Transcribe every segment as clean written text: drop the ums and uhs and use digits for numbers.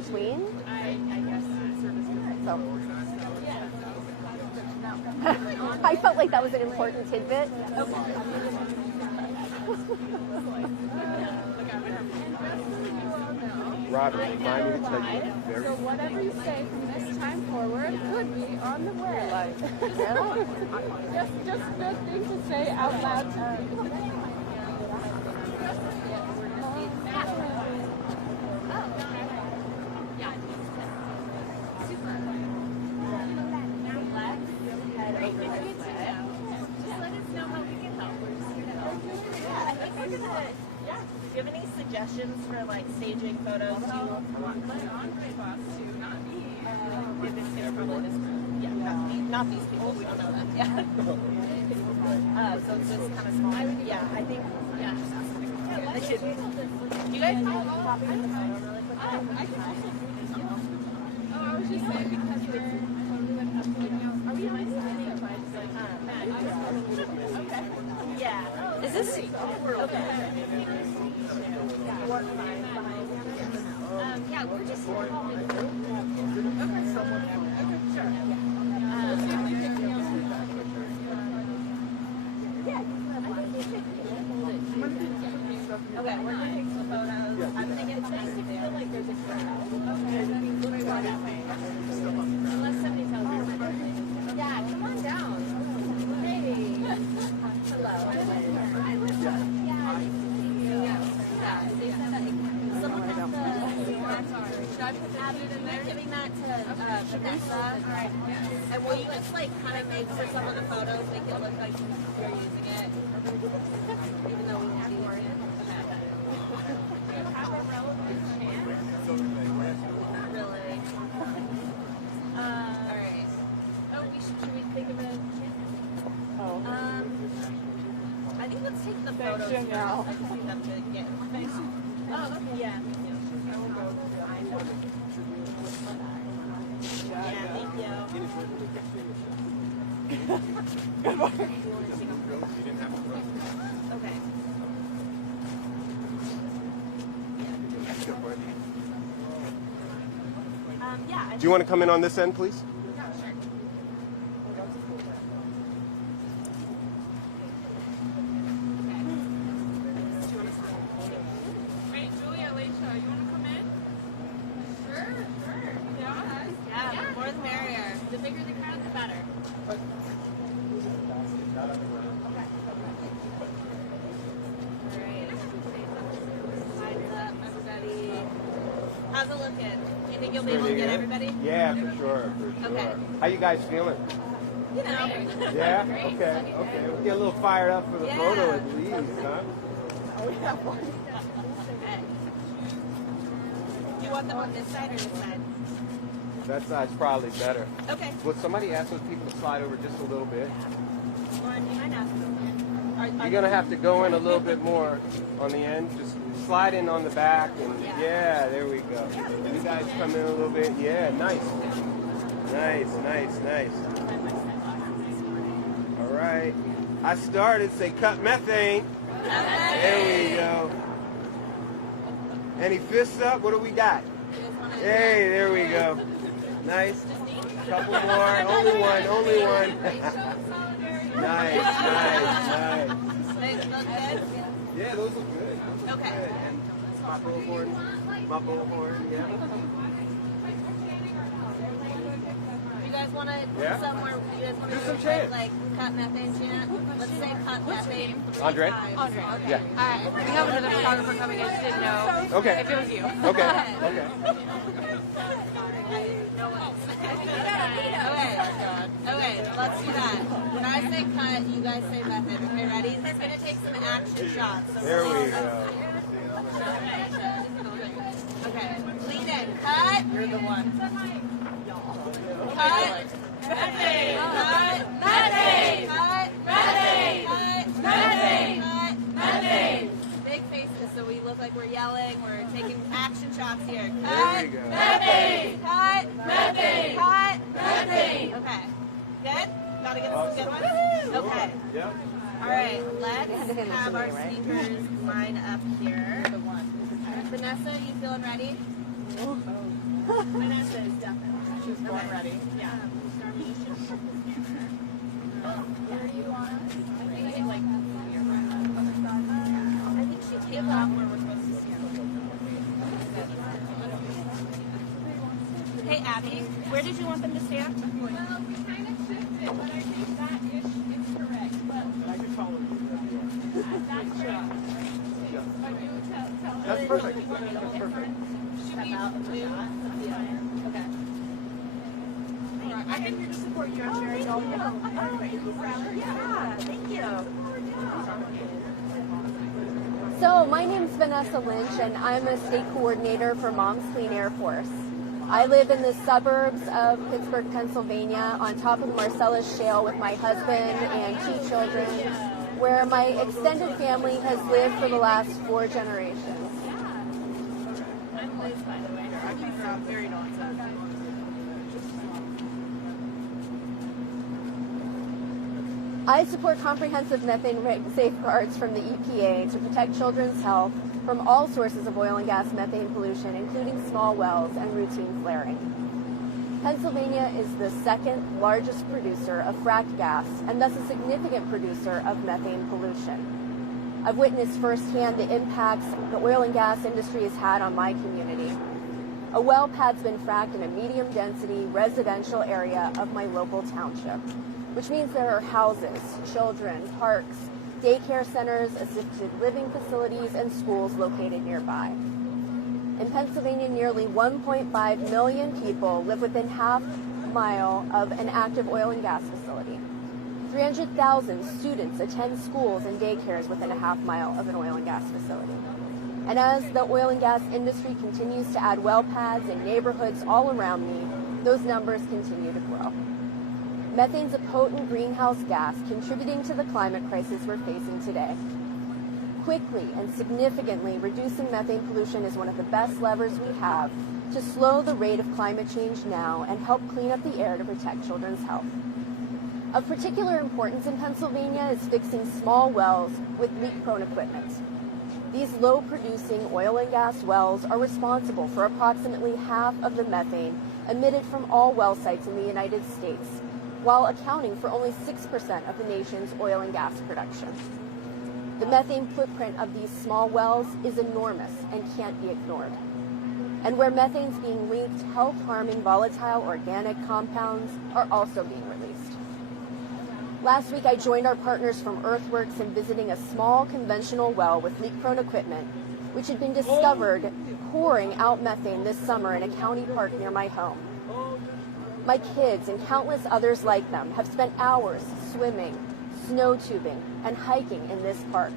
between. I guess So. I felt like that was an important tidbit. Robert, remind me to tell you very. So whatever you say from this time forward could be on the way. Just good thing to say out loud to people. Do you have any suggestions for like staging photos? Do you want my entree box to not be? It's probably this group. Yeah, not these people. We don't know them. Yeah. So it's just kind of small. I think. Yeah. You guys have a copy of the photo really quickly? I can also do this. Oh, I was just saying because we're uploading out. Are we on okay. Yeah. Is this? Okay. Yeah, we're just okay, someone. Okay, sure. Okay, we're gonna take some photos. I'm gonna get nice to feel like there's a crowd. Unless somebody tells you. Yeah, come on down. Hey. Hello. Someone has the should I put that in there? Giving that to Vanessa. Alright. And will you just like kind of make for some of the photos, make it look like you're using it? Even though we won't be using it. Do you have a relevant chance? Not really. Alright. Oh, should we think of a chance? I think let's take the photos now. I just need them to get. Oh, okay. Yeah. Yeah, thank you. Good work. Okay. Yeah. Do you want to come in on this end, please? Yeah, sure. Wait, Julia, Lissa, you want to come in? Sure. Yeah, the more the merrier. The bigger the crowd, the better. Alright. Lines up, everybody. How's it looking? Do you think you'll be able to get everybody? Yeah, for sure. Okay. How you guys feeling? You know. Yeah? Okay. We'll get a little fired up for the photo at least, huh? Okay. Do you want them on this side or this side? That side's probably better. Okay. Will somebody ask those people to slide over just a little bit? Lauren, do you mind asking them? You're going to have to go in a little bit more on the end. Just slide in on the back. And yeah, there we go. You guys come in a little bit. Yeah, nice. Nice. All right. I started. Say cut methane. There we go. Any fists up? What do we got? Hey, there we go. Nice. Couple more. Only one. Nice. Yeah, those look good. Okay. And my bullhorn, yeah. You guys want to somewhere? You guys want to do some chants? Like cut methane chant? Let's say cut methane. Andre? Okay. Yeah. We have another photographer coming in. Just didn't know Okay. if it was you. Okay. Okay, let's do that. When I say cut, you guys say method. Okay, ready? It's going to take some action shots. So There we go. Okay, lean in. Cut. You're the one. Cut. Methane. Cut. Methane. Cut. Methane. Cut. Methane. Cut. Methane. Big faces so we look like we're yelling. We're taking action shots here. Cut. There we go. Methane. Cut. Methane. Cut. Methane. Okay. Good? Gotta get some good ones? Okay. Yep. All right, let's have our speakers line up here. Vanessa, you feeling ready? Vanessa is definitely. She's born ready. Yeah. Where do you want us? I think like I think she came off where we're supposed to see her. Hey, Abby, where did you want them to stand? well, we kind of shifted, but I think that ish is correct. But I can follow you. that's correct. But you tell That's perfect. That's perfect. Should we move? Okay. I'm here to support you. I'm sharing all your Yeah, thank you. So my name's Vanessa Lynch, and I'm a state coordinator for Moms Clean Air Force. I live in the suburbs of Pittsburgh, Pennsylvania, on top of the Marcellus Shale with my husband and 2 children, where my extended family has lived for the last 4 generations. I'm Liz, by the way. I came from very nonsense. I support comprehensive methane safeguards from the EPA to protect children's health from all sources of oil and gas methane pollution, including small wells and routine flaring. Pennsylvania is the 2nd largest producer of fracked gas and thus a significant producer of methane pollution. I've witnessed firsthand the impacts the oil and gas industry has had on my community. A well pad's been fracked in a medium-density residential area of my local township, which means there are houses, children, parks, daycare centers, assisted living facilities, and schools located nearby. In Pennsylvania, nearly 1.5 million people live within half mile of an active oil and gas facility. 300,000 students attend schools and daycares within a half mile of an oil and gas facility. And as the oil and gas industry continues to add well pads in neighborhoods all around me, those numbers continue to grow. Methane's a potent greenhouse gas contributing to the climate crisis we're facing today. Quickly and significantly reducing methane pollution is one of the best levers we have to slow the rate of climate change now and help clean up the air to protect children's health. Of particular importance in Pennsylvania is fixing small wells with leak-prone equipment. These low-producing oil and gas wells are responsible for approximately half of the methane emitted from all well sites in the United States, while accounting for only 6% of the nation's oil and gas production. The methane footprint of these small wells is enormous and can't be ignored. And where methane's being leaked, health-harming volatile organic compounds are also being released. Last week, I joined our partners from Earthworks in visiting a small conventional well with leak-prone equipment, which had been discovered pouring out methane this summer in a county park near my home. My kids and countless others like them have spent hours swimming, snow tubing, and hiking in this park.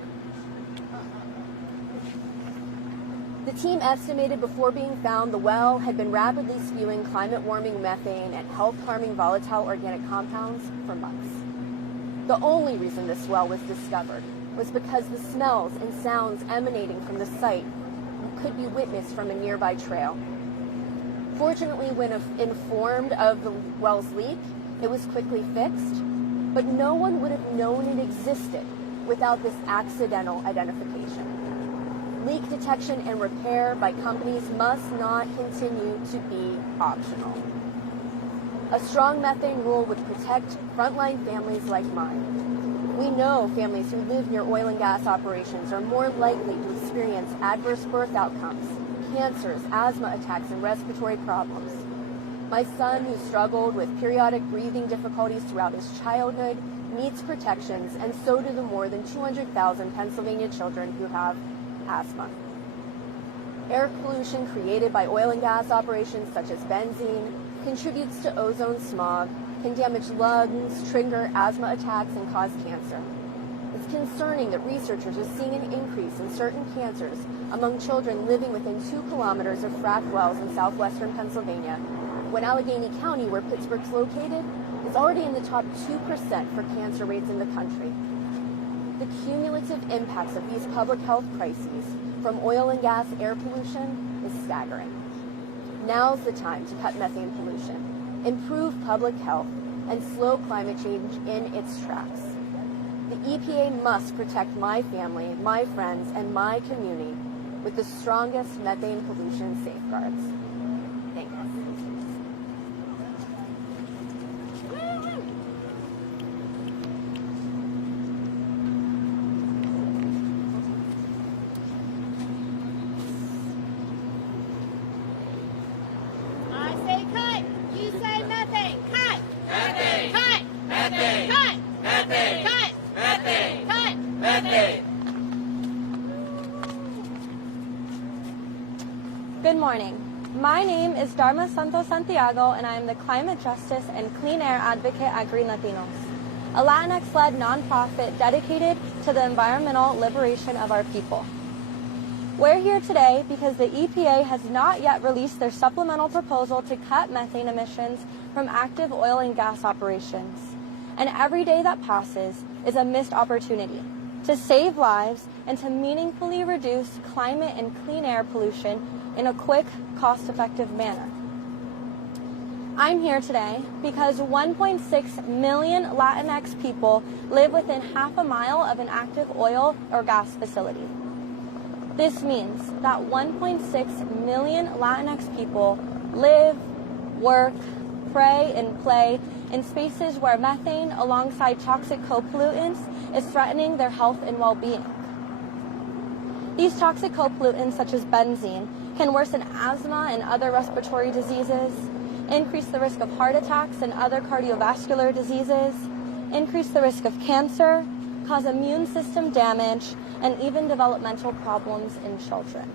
The team estimated before being found the well had been rapidly spewing climate-warming methane and health-harming volatile organic compounds for months. The only reason this well was discovered was because the smells and sounds emanating from the site could be witnessed from a nearby trail. Fortunately, when informed of the well's leak, it was quickly fixed, but no one would have known it existed without this accidental identification. Leak detection and repair by companies must not continue to be optional. A strong methane rule would protect frontline families like mine. We know families who live near oil and gas operations are more likely to experience adverse birth outcomes, cancers, asthma attacks, and respiratory problems. My son, who struggled with periodic breathing difficulties throughout his childhood, needs protections, and so do the more than 200,000 Pennsylvania children who have asthma. Air pollution created by oil and gas operations such as benzene contributes to ozone smog, can damage lungs, trigger asthma attacks, and cause cancer. It's concerning that researchers are seeing an increase in certain cancers among children living within 2 kilometers of fracked wells in southwestern Pennsylvania, when Allegheny County, where Pittsburgh's located, is already in the top 2% for cancer rates in the country. The cumulative impacts of these public health crises from oil and gas air pollution is staggering. Now's the time to cut methane pollution, improve public health, and slow climate change in its tracks. The EPA must protect my family, my friends, and my community with the strongest methane pollution safeguards. Thank you. morning. My name is Dharma Santos-Santiago, and I am the Climate Justice and Clean Air Advocate at GreenLatinos, a Latinx-led nonprofit dedicated to the environmental liberation of our people. We're here today because the EPA has not yet released their supplemental proposal to cut methane emissions from active oil and gas operations. And every day that passes is a missed opportunity to save lives and to meaningfully reduce climate and clean air pollution in a quick, cost-effective manner. I'm here today because 1.6 million Latinx people live within half a mile of an active oil or gas facility. This means that 1.6 million Latinx people live, work, pray, and play in spaces where methane, alongside toxic co-pollutants, is threatening their health and well-being. These toxic co-pollutants, such as benzene, can worsen asthma and other respiratory diseases, increase the risk of heart attacks and other cardiovascular diseases, increase the risk of cancer, cause immune system damage, and even developmental problems in children.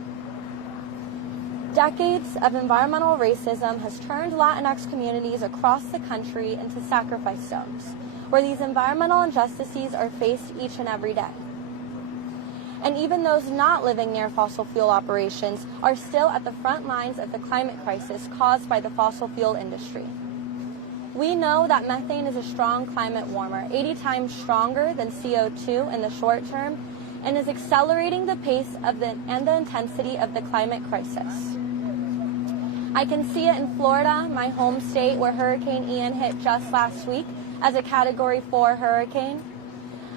Decades of environmental racism has turned Latinx communities across the country into sacrifice stones, where these environmental injustices are faced each and every day. And even those not living near fossil fuel operations are still at the front lines of the climate crisis caused by the fossil fuel industry. We know that methane is a strong climate warmer, 80 times stronger than CO2 in the short term, and is accelerating the pace of the intensity of the climate crisis. I can see it in Florida, my home state, where Hurricane Ian hit just last week as a Category 4 hurricane.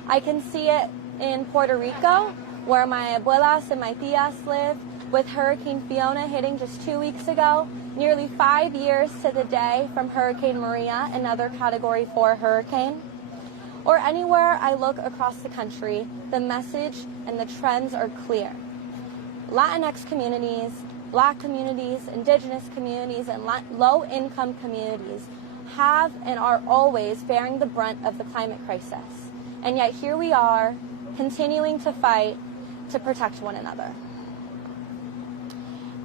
I can see it in Puerto Rico, where my abuelas and my tias live, with Hurricane Fiona hitting just 2 weeks ago, nearly 5 years to the day from Hurricane Maria, another Category 4 hurricane. Or anywhere I look across the country, the message and the trends are clear. Latinx communities, Black communities, Indigenous communities, and low-income communities have and are always bearing the brunt of the climate crisis. And yet here we are, continuing to fight to protect one another.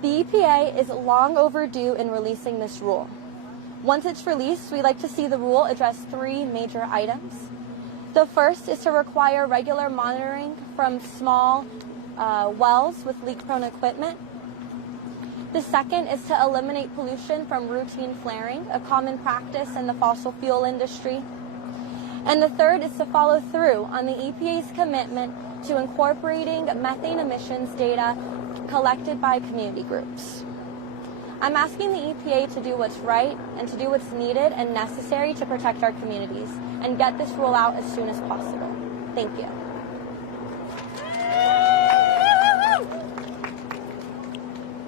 The EPA is long overdue in releasing this rule. Once it's released, we'd like to see the rule address 3 major items. The first is to require regular monitoring from small wells with leak-prone equipment. The second is to eliminate pollution from routine flaring, a common practice in the fossil fuel industry. And the third is to follow through on the EPA's commitment to incorporating methane emissions data collected by community groups. I'm asking the EPA to do what's right and to do what's needed and necessary to protect our communities and get this rule out as soon as possible. Thank you.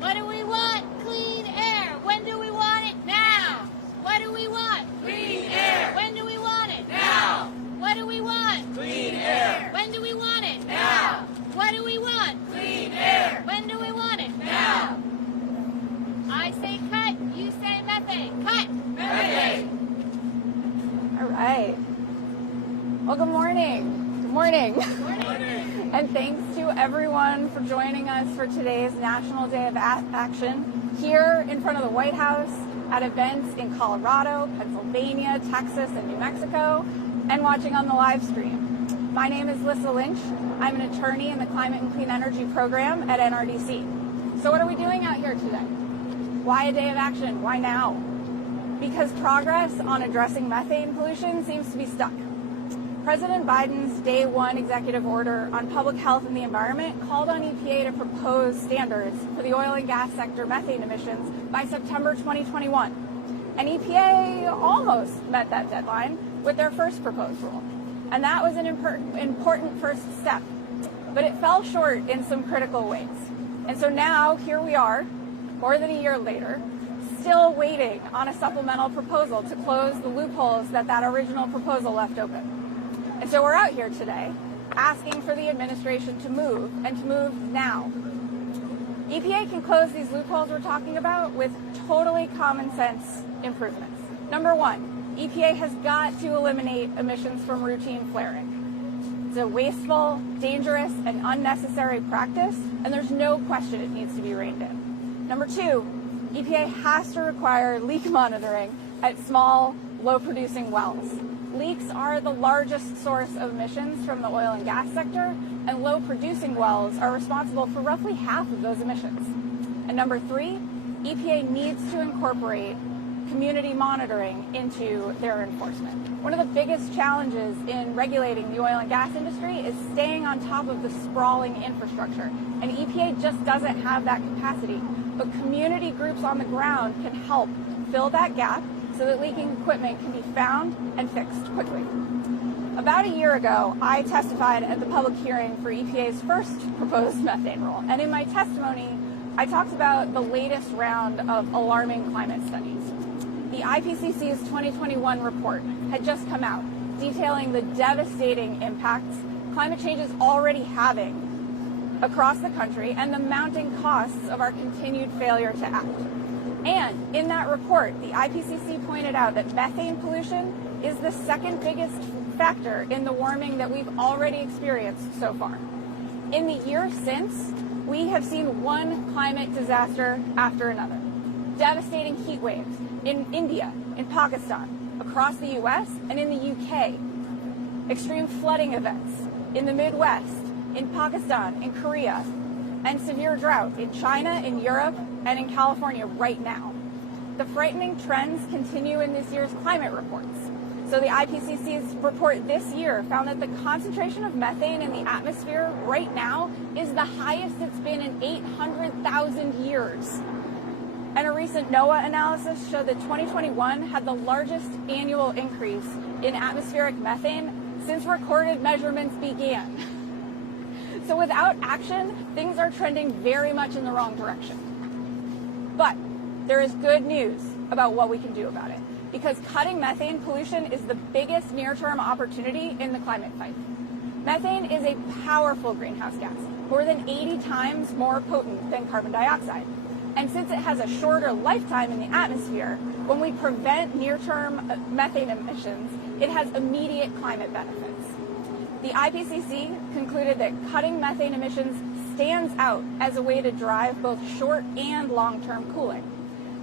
What do we want? Clean air. When do we want it? Now. What do we want? Clean air. When do we want it? Now. What do we want? Clean air. When do we want it? Now. What do we want? Clean air. When do we want it? Now. I say cut. You say methane. Cut. Methane. All right. Well, good morning. Good morning. Morning. And thanks to everyone for joining us for today's National Day of Action here in front of the White House, at events in Colorado, Pennsylvania, Texas, and New Mexico, and watching on the live stream. My name is Lissa Lynch. I'm an attorney in the Climate and Clean Energy Program at NRDC. So what are we doing out here today? Why a day of action? Why now? Because progress on addressing methane pollution seems to be stuck. President Biden's Day 1 executive order on public health and the environment called on EPA to propose standards for the oil and gas sector methane emissions by September 2021. And EPA almost met that deadline with their first proposed rule. And that was an important first step. But it fell short in some critical ways. And so now, here we are, more than a year later, still waiting on a supplemental proposal to close the loopholes that original proposal left open. And so we're out here today asking for the administration to move, and to move now. EPA can close these loopholes we're talking about with totally common sense improvements. Number one, EPA has got to eliminate emissions from routine flaring. It's a wasteful, dangerous, and unnecessary practice, and there's no question it needs to be reined in. Number 2, EPA has to require leak monitoring at small, low-producing wells. Leaks are the largest source of emissions from the oil and gas sector, and low-producing wells are responsible for roughly half of those emissions. And number 3, EPA needs to incorporate community monitoring into their enforcement. One of the biggest challenges in regulating the oil and gas industry is staying on top of the sprawling infrastructure, and EPA just doesn't have that capacity. But community groups on the ground can help fill that gap so that leaking equipment can be found and fixed quickly. About a year ago, I testified at the public hearing for EPA's first proposed methane rule, and in my testimony, I talked about the latest round of alarming climate studies. The IPCC's 2021 report had just come out, detailing the devastating impacts climate change is already having across the country and the mounting costs of our continued failure to act. And in that report, the IPCC pointed out that methane pollution is the second biggest factor in the warming that we've already experienced so far. In the year since, we have seen one climate disaster after another. Devastating heat waves in India, in Pakistan, across the US, and in the UK. Extreme flooding events in the Midwest, in Pakistan, in Korea, and severe drought in China, in Europe, and in California right now. The frightening trends continue in this year's climate reports. So the IPCC's report this year found that the concentration of methane in the atmosphere right now is the highest it's been in 800,000 years. And a recent NOAA analysis showed that 2021 had the largest annual increase in atmospheric methane since recorded measurements began. So without action, things are trending very much in the wrong direction. But there is good news about what we can do about it, because cutting methane pollution is the biggest near-term opportunity in the climate fight. Methane is a powerful greenhouse gas, more than 80 times more potent than carbon dioxide. And since it has a shorter lifetime in the atmosphere, when we prevent near-term methane emissions, it has immediate climate benefits. The IPCC concluded that cutting methane emissions stands out as a way to drive both short and long-term cooling.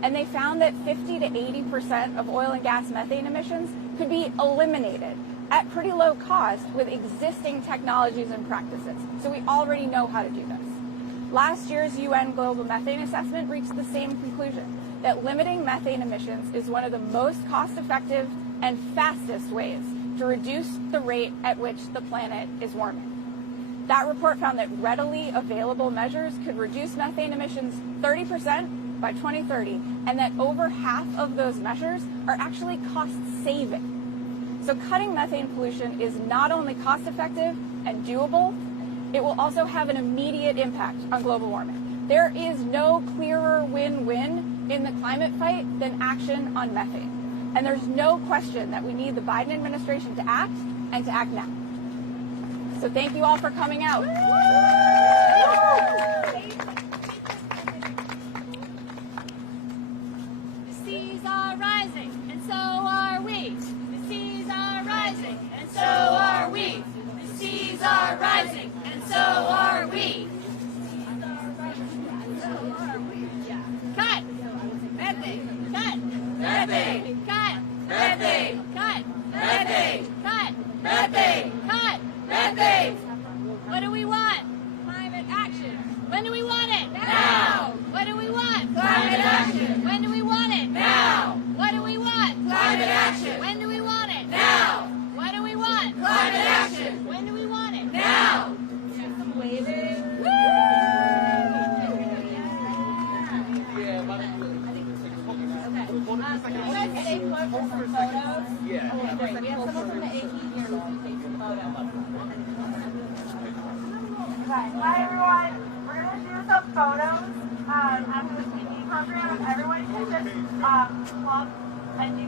And they found that 50 to 80% of oil and gas methane emissions could be eliminated at pretty low cost with existing technologies and practices. So we already know how to do this. Last year's UN Global Methane Assessment reached the same conclusion, that limiting methane emissions is one of the most cost-effective and fastest ways to reduce the rate at which the planet is warming. That report found that readily available measures could reduce methane emissions 30% by 2030, and that over half of those measures are actually cost-saving. So cutting methane pollution is not only cost-effective and doable, it will also have an immediate impact on global warming. There is no clearer win-win in the climate fight than action on methane. And there's no question that we need the Biden administration to act, and to act now. So thank you all for coming out. The seas are rising, and so are we. The seas are rising, and so are we. The seas are rising, and so are we. Cut! Methane! Cut! Methane! Cut! Methane! Cut! Methane! Cut! Methane! Cut! Methane! What do we want? Climate action. When do we want it? Now! What do we want? Climate action. When do we want it? Now! What do we want? Climate action. When do we want it? Now! What do we want? Climate action. When do we want it? Now! Some waving. Stay put for some photos. Yeah. Okay, great. We have someone from the AP here who can take some photos. Hi everyone. We're going to do some photos after the speaking program. Everyone can just club and do